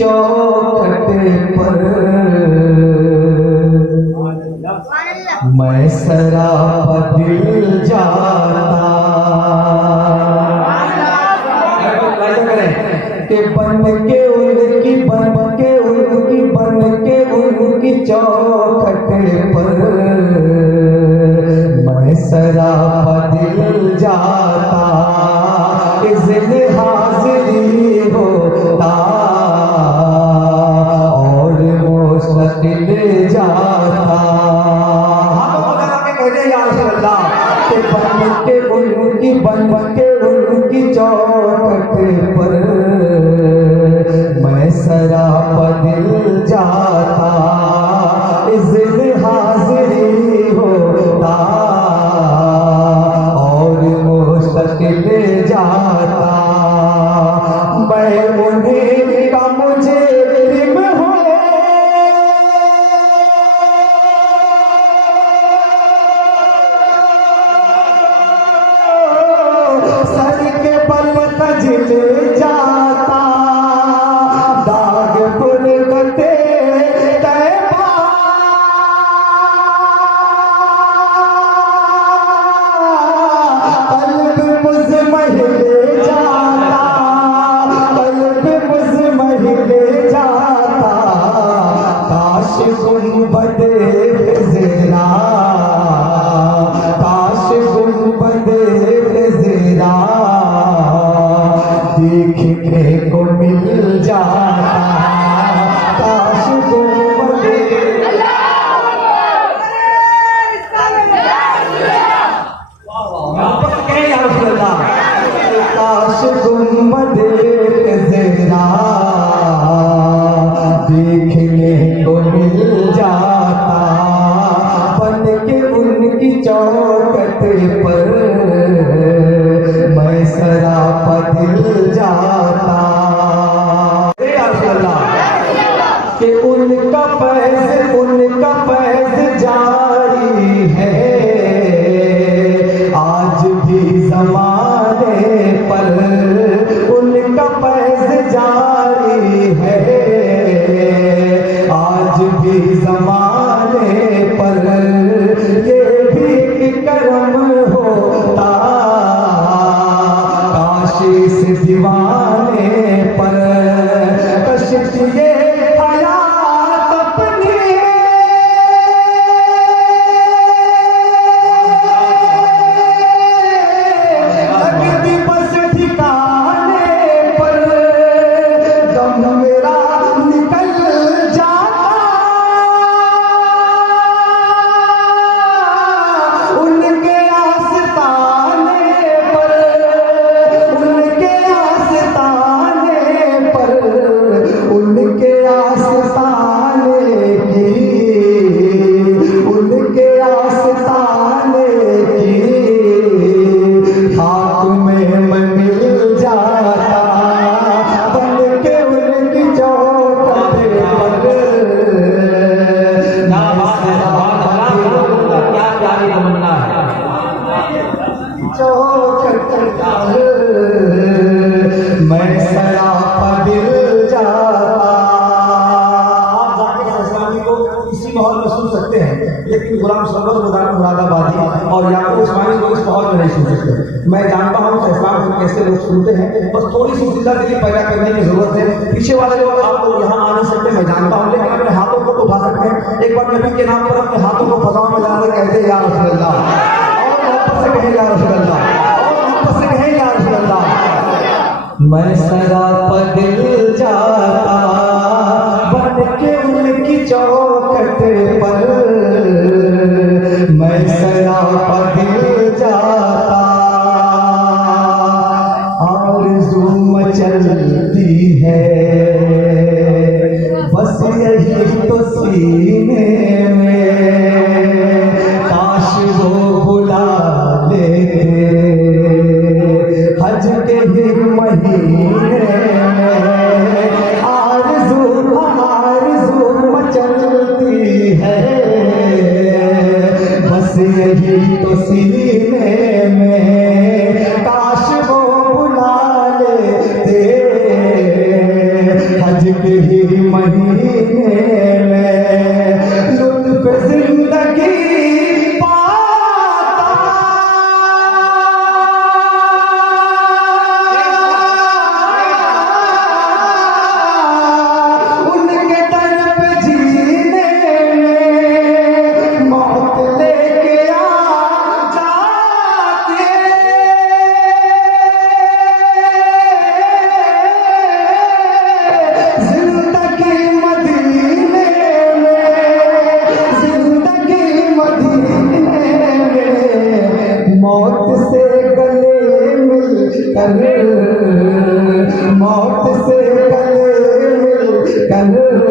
चौखट पर मैं सरापा दिल जाता कि बन के उनकी चौखट पर मैं सरापा दिल जाता इज़्न हाज़िरी होता और मुस्तक़िल जाता। बन के उनकी चौखट पर मैं सरापा दिल जाता इज़्न हाज़िरी होता और मुस्तक़िल जाता। मैं उन्हीं का मुजरिम हूँ जिल जाता दाग गुरबते तैबा कल्ब मुज़महिल जाता काश गुंबदे ज़िरा देखने को मिल जाता काश गुंबदे काश गुंबदे ज़िरा देखने को मिल जाता बन के उनकी चौखट पर मैं सरापा दिल जाता कि उनका फैज़ जारी है आज भी ज़माने पर उनका फैज़ जारी है आज भी ज़माने पर ये भी एक करम होता इस दीवाने पर कशिश ये हयात अपनी लगती बस ठिकाने पर दम मेरा निकल जाता उनके आस्ताने पर उनके आस्ताने की खाक में मैं मिल जाता बन के उनकी चौखट पर चौखट मैं सरापा दिल जाता। आप जाके इस्लामी को इसी माहौल में सुन सकते हैं लेकिन गुलाम शरबत मुरादाबादी और याकूब इस्माइल को इस माहौल में नहीं सुन सकते। मैं जानता हूँ इस्लाम को कैसे लोग सुनते हैं बस थोड़ी सी जिंदा दिली पैदा करने की जरूरत है। पीछे वाले लोग आप लोग यहाँ आ नहीं सकते मैं जानता हूँ लेकिन अपने हाथों को उठा सकते हैं। एक बार नबी के नाम पर अपने हाथों को फजाओं में लाकर कहते या रसूल अल्लाह और मोहब्बत से कहें या रसूल अल्लाह और मोहब्बत से कहें या रसूल अल्लाह। मैं सरापा दिल जाता बन के उनकी चौखट पर मैं सरापा दिल जाता आरज़ू मचलती है बस यही तो सीने में काश वो बुला लेते हज के ही महीने में आरज़ू मचल कर मौत से गले मिल कर